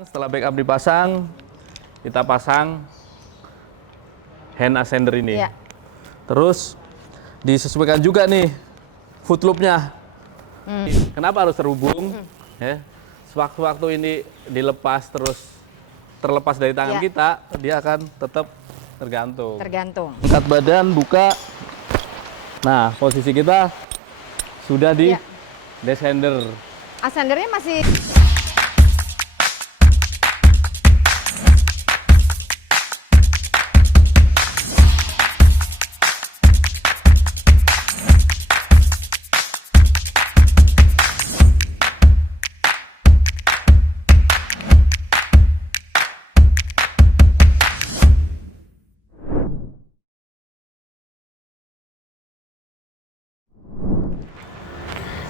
Setelah backup dipasang, kita pasang hand ascender ini. Iya. Terus disesuaikan juga nih foot loop-nya. Kenapa harus terhubung? Ya, sewaktu-waktu ini dilepas terus terlepas dari tangan Iya. kita, dia akan tetap tergantung. Tergantung. Angkat badan, buka. Nah, posisi kita sudah di Iya. descender. Ascendernya masih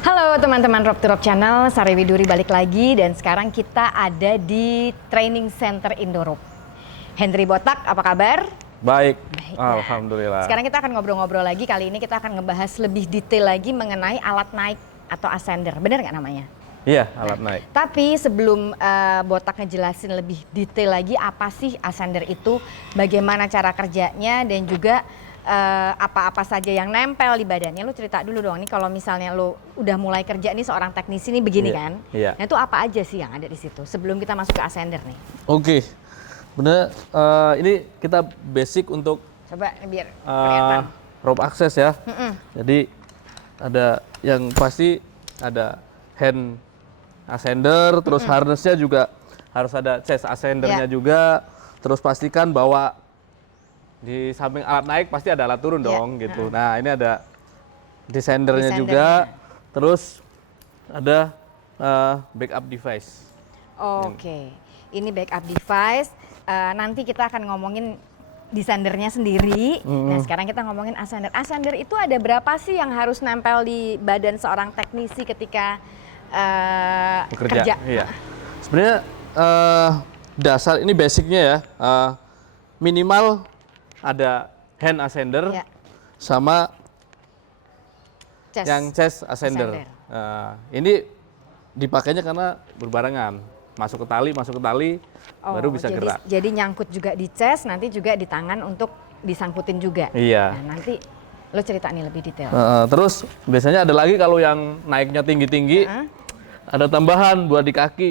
Halo teman-teman Rob to Rob Channel, Sari Widuri balik lagi dan sekarang kita ada di Training Center Indorop. Henry Botak, apa kabar? Baik, Baik, alhamdulillah. Sekarang kita akan ngobrol-ngobrol lagi, kali ini kita akan ngebahas lebih detail lagi mengenai alat naik atau ascender, benar nggak namanya? Iya, alat naik. Tapi sebelum Botak ngejelasin lebih detail lagi apa sih ascender itu, bagaimana cara kerjanya dan juga apa-apa saja yang nempel di badannya, lu cerita dulu dong. Nih kalau misalnya lu udah mulai kerja nih seorang teknisi nih begini Iya, kan, iya. nah itu apa aja sih yang ada di situ sebelum kita masuk ke ascender nih? Oke, bener. Ini kita basic untuk Coba biar kelihatan. rope access ya. Mm-mm. Jadi ada yang pasti ada hand ascender, terus harnessnya juga harus ada chest ascendernya Iya. juga. Terus pastikan bahwa di samping alat naik pasti ada alat turun Iya. dong gitu. Nah ini ada descendernya Descendernya. juga. Terus ada backup device. Oke, ini backup device. Nanti kita akan ngomongin descendernya sendiri. Nah sekarang kita ngomongin ascender. Ascender itu ada berapa sih yang harus nempel di badan seorang teknisi ketika kerja? Iya. Sebenarnya dasar ini basicnya ya, minimal ada hand ascender Iya. sama Chest. yang chest ascender. Ini dipakainya karena berbarengan, masuk ke tali baru bisa gerak. Jadi nyangkut juga di chest, nanti juga di tangan untuk disangkutin juga. Iya. Nah, nanti lo cerita nih lebih detail. Terus biasanya ada lagi kalau yang naiknya tinggi-tinggi, ada tambahan buat di kaki.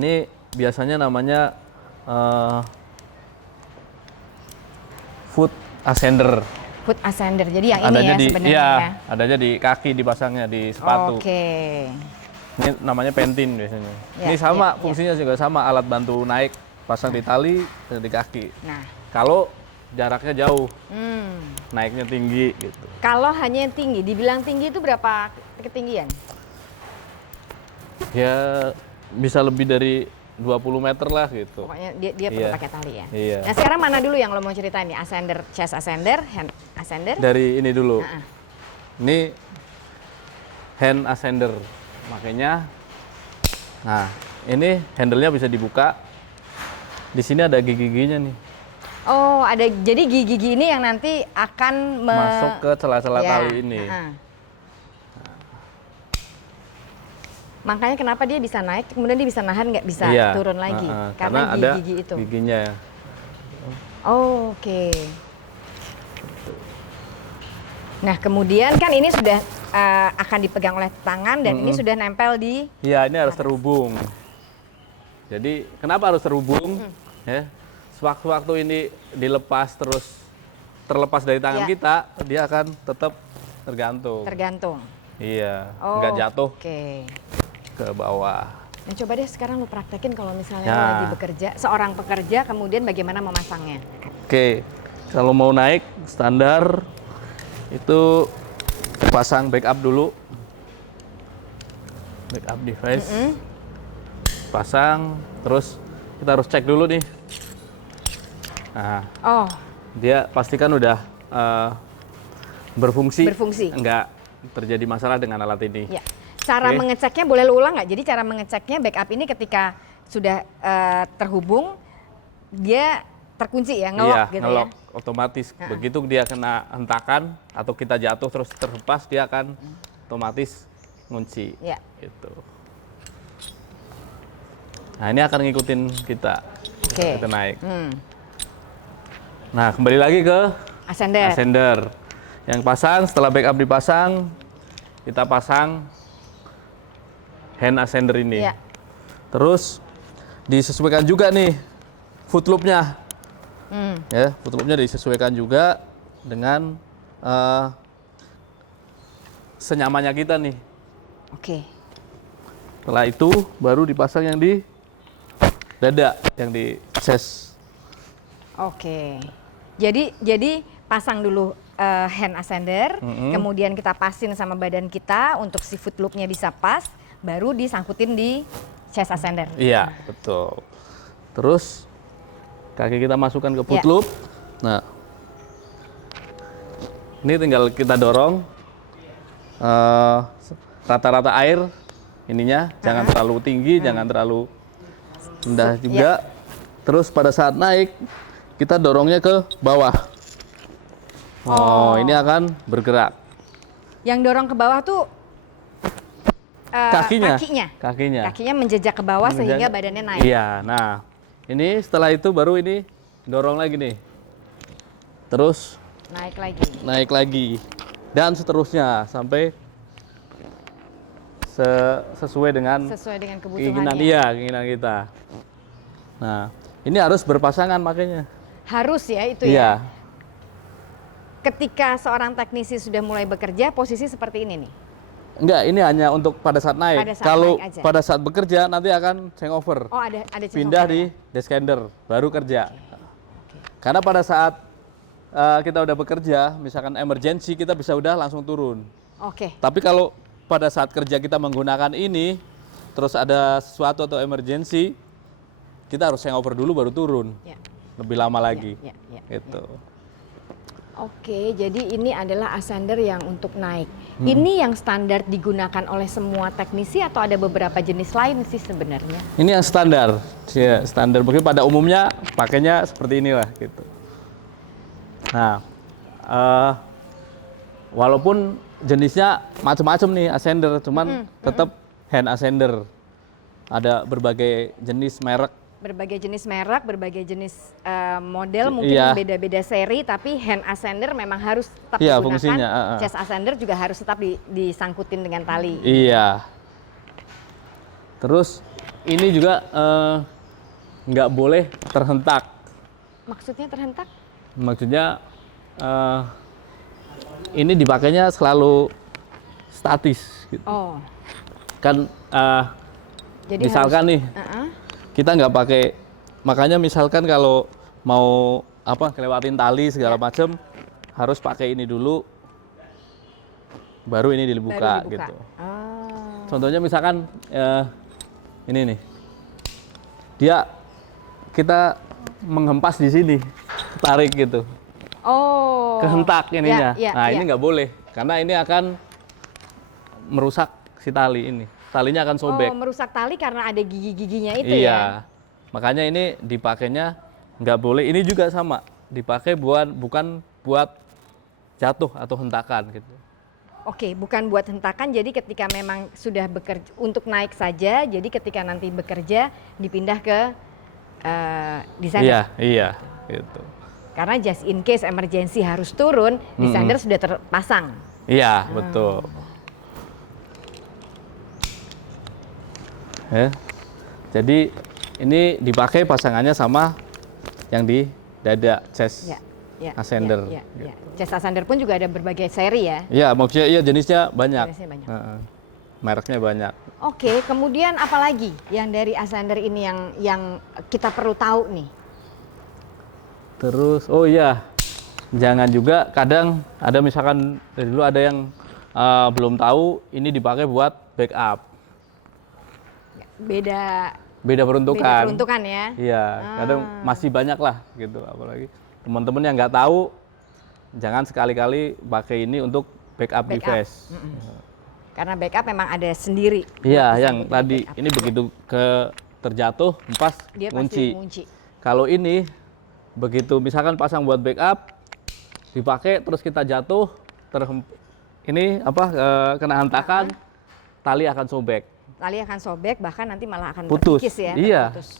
Ini biasanya namanya foot ascender. Foot ascender. Jadi yang Adanya ini ya sebenarnya iya, ya. adanya di kaki dipasangnya di sepatu. Oke. Ini namanya pentin biasanya. Ya, Ini sama ya, fungsinya juga sama, alat bantu naik, pasang di tali, di kaki. Nah, Kalau jaraknya jauh, hmm. naiknya tinggi gitu. Kalau hanya yang tinggi, dibilang tinggi itu berapa ketinggian? Ya bisa lebih dari 20 meter lah gitu. Pokoknya dia perlu Iya. pakai tali ya. Iya. Nah sekarang mana dulu yang lo mau ceritain nih? Ascender, chest ascender, hand ascender? Dari ini dulu. Nah, Ini hand ascender. Makanya, nah ini handle-nya bisa dibuka. Di sini ada gigi-giginya nih. Oh, ada jadi gigi-gigi ini yang nanti akan Masuk ke celah-celah Ya, tali ini. Makanya kenapa dia bisa naik, kemudian dia bisa nahan, nggak bisa Iya, turun lagi, karena ada gigi-gigi itu. giginya. Oh, oke. Nah, kemudian kan ini sudah akan dipegang oleh tangan dan ini sudah nempel di. Iya, ini harus terhubung. Jadi kenapa harus terhubung? Ya, sewaktu-waktu ini dilepas terus terlepas dari tangan Iya. kita, dia akan tetap tergantung. Tergantung. Iya, Oh, nggak jatuh Oke. ke bawah. Nah, coba deh sekarang lu praktekin kalau misalnya Ya. lu lagi bekerja, seorang pekerja kemudian bagaimana memasangnya. Oke, kalau mau naik standar itu pasang backup dulu, backup device, pasang, terus kita harus cek dulu nih. Nah, Oh, dia pastikan udah berfungsi, Berfungsi. nggak terjadi masalah dengan alat ini. ya. Cara Oke. mengeceknya boleh lu ulang nggak? Jadi cara mengeceknya backup ini ketika sudah terhubung, dia terkunci ya, ngelok Iya, gitu ngelok ya. otomatis. Begitu dia kena hentakan atau kita jatuh terus terlepas, dia akan otomatis ngunci. Ya. Gitu. Nah, ini akan ngikutin kita. Oke. Kita naik. Nah, kembali lagi ke Ascender. ascender. Yang pasang, setelah backup dipasang, kita pasang hand ascender ini. Iya. Terus disesuaikan juga nih foot loop-nya. Ya, foot loop-nya disesuaikan juga dengan senyamannya kita nih. Oke. Setelah itu baru dipasang yang di dada, yang di chest. Oke. Jadi pasang dulu hand ascender, kemudian kita pasin sama badan kita untuk si foot loop-nya bisa pas, baru disangkutin di chest ascender. Iya, betul. Terus kaki kita masukkan ke foot Iya. loop. Nah, ini tinggal kita dorong rata-rata air ininya, jangan terlalu tinggi, jangan terlalu rendah juga. Terus pada saat naik kita dorongnya ke bawah. Oh, ini akan bergerak. Yang dorong ke bawah tuh Kakinya. kakinya. Kakinya menjejak ke bawah sehingga badannya naik. Iya, nah ini setelah itu baru ini dorong lagi nih. Terus Naik lagi. naik lagi. Dan seterusnya sampai sesuai dengan Sesuai dengan keinginan kebutuhannya. keinginan kita. Nah, ini harus berpasangan makanya. Harus ya itu Iya. ya. Ketika seorang teknisi sudah mulai bekerja, posisi seperti ini nih. Enggak, ini hanya untuk pada saat naik. Pada saat Kalau naik aja. pada saat bekerja nanti akan changeover. Oh ada Pindah changeover di ya? descander, baru kerja. Karena pada saat kita udah bekerja, misalkan emergency, kita bisa udah langsung turun. Oke. Tapi kalau pada saat kerja kita menggunakan ini, terus ada sesuatu atau emergency, kita harus hangover dulu baru turun. Ya. Lebih lama lagi. Ya, ya, Gitu. Oke, jadi ini adalah ascender yang untuk naik. Ini yang standar digunakan oleh semua teknisi atau ada beberapa jenis lain sih sebenarnya? Ini yang standar. Ya, standar. Mungkin pada umumnya pakainya seperti inilah gitu. Nah, walaupun jenisnya macam-macam nih ascender, cuman tetap hand ascender. Ada berbagai jenis merek. Berbagai jenis merek, berbagai jenis model, mungkin Iya. beda-beda seri, tapi hand ascender memang harus tetap Iya, digunakan. fungsinya, Chest ascender juga harus tetap disangkutin dengan tali. Iya. Terus ini juga nggak boleh terhentak. Maksudnya terhentak? Maksudnya ini dipakainya selalu statis. Gitu. Oh, Kan jadi misalkan harus, nih kita nggak pakai, makanya misalkan kalau mau kelewatin tali segala macam harus pakai ini dulu, baru ini dibuka, baru dibuka. gitu. Oh. Contohnya misalkan ini nih, kita menghempas di sini, tarik gitu, Oh. kehentak ininya. Ya, ya, Nah ya. ini nggak boleh, karena ini akan merusak si tali ini. Talinya akan sobek. Oh, merusak tali karena ada gigi-giginya itu Iya, ya? makanya ini dipakainya nggak boleh. Ini juga sama, dipakai bukan buat jatuh atau hentakan gitu. Oke, bukan buat hentakan, jadi ketika memang sudah bekerja, untuk naik saja, jadi ketika nanti bekerja dipindah ke descender. Iya, gitu. Karena just in case emergency harus turun, descender sudah terpasang. Iya, betul. Ya. Jadi ini dipakai pasangannya sama yang di dada chest ascender. Ya, ya. Chest ascender pun juga ada berbagai seri ya. Iya, maksudnya iya jenisnya banyak. Jenisnya banyak. Mereknya banyak. Oke, kemudian apa lagi yang dari ascender ini yang kita perlu tahu nih? Terus, oh iya, jangan juga kadang ada misalkan dari dulu ada yang belum tahu ini dipakai buat backup. Beda Beda peruntukan ya. Iya, kadang masih banyak lah gitu. Apalagi teman-teman yang nggak tahu, jangan sekali-kali pakai ini untuk backup device. Karena backup memang ada sendiri. Iya, Bisa yang untuk tadi backup. ini begitu terjatuh, pas Dia ngunci. pasti mengunci. Kalau ini begitu misalkan pasang buat backup, dipakai terus kita jatuh, kena hentakan, tali akan sobek. tali akan sobek, bahkan nanti malah akan Putus. terkikis ya. Iya. Terputus.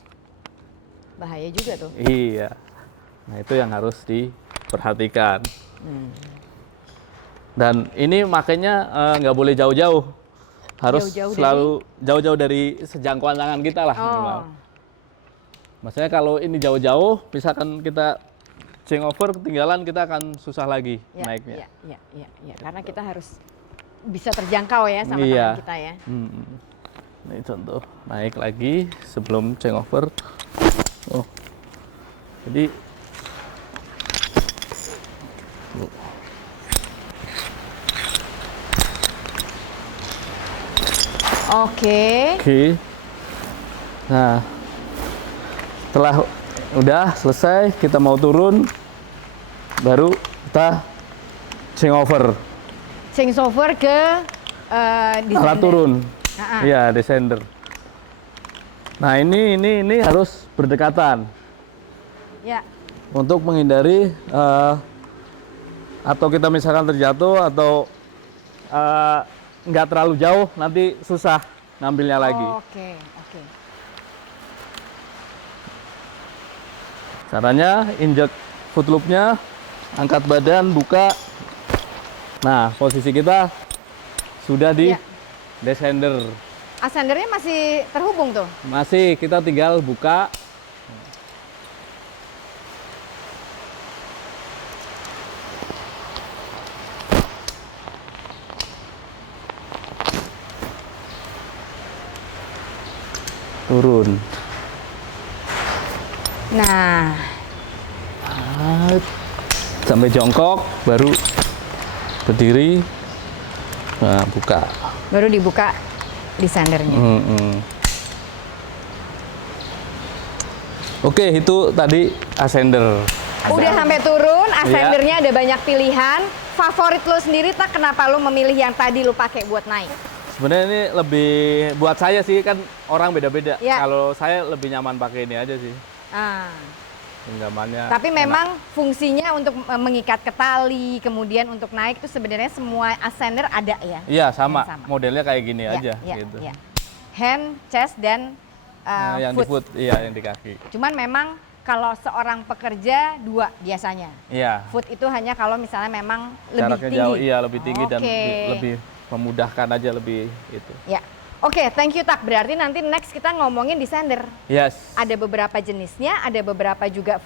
Bahaya juga tuh. Iya. Nah, itu yang harus diperhatikan. Dan ini makanya nggak boleh jauh-jauh. Harus Jauh-jauh selalu jauh-jauh dari sejangkauan tangan kita lah minimal. Oh, Maksudnya kalau ini jauh-jauh, misalkan kita changeover ketinggalan, kita akan susah lagi ya, naiknya. ya. Karena kita harus bisa terjangkau ya sama Iya. tangan kita ya. Ini contoh naik lagi sebelum changeover. Oh, jadi Oke. oke. Nah, setelah udah selesai, kita mau turun, baru kita changeover. Change over ke Alat descender. turun. Ah, ah. Iya, descender. Nah, ini harus berdekatan Ya. untuk menghindari atau kita misalkan terjatuh atau nggak terlalu jauh, nanti susah ngambilnya lagi. Oke. Caranya injek foot loop-nya, angkat badan, buka. Nah, posisi kita sudah di Iya. descender. Ascendernya masih terhubung tuh. Masih, kita tinggal buka. Turun. Nah, Sampai jongkok, baru berdiri. Nah, buka. baru dibuka descendernya. Oke, itu tadi ascender. Udah sampai turun, ascendernya ada banyak pilihan. Favorit lo sendiri tak, kenapa lo memilih yang tadi lo pakai buat naik? Sebenarnya ini lebih buat saya sih, kan orang beda-beda. Ya. Kalau saya lebih nyaman pakai ini aja sih. Ah. Genggamannya. Tapi enak. memang fungsinya untuk mengikat ke tali, kemudian untuk naik itu sebenarnya semua ascender ada ya? Iya, sama. Yang sama. Modelnya kayak gini Ya, aja ya, gitu. ya. Hand, chest, dan Nah, yang foot. di foot, iya yang di kaki. Cuman memang kalau seorang pekerja 2 biasanya. Iya. Foot itu hanya kalau misalnya memang lebih Jaraknya tinggi. jauh, iya lebih tinggi dan Oke. lebih memudahkan aja lebih itu. Ya. Oke, thank you Tak. Berarti nanti next kita ngomongin descender. Yes. Ada beberapa jenisnya, ada beberapa juga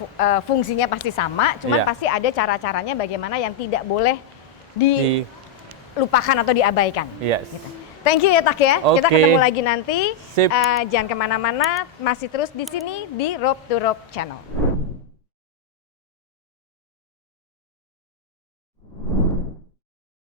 fungsinya pasti sama, cuman Iya. pasti ada cara-caranya bagaimana yang tidak boleh dilupakan atau diabaikan. Yes. Gitu. Thank you ya Tak ya. Kita Oke. ketemu lagi nanti. Sip. Jangan kemana-mana, masih terus di sini di Rope to Rope Channel.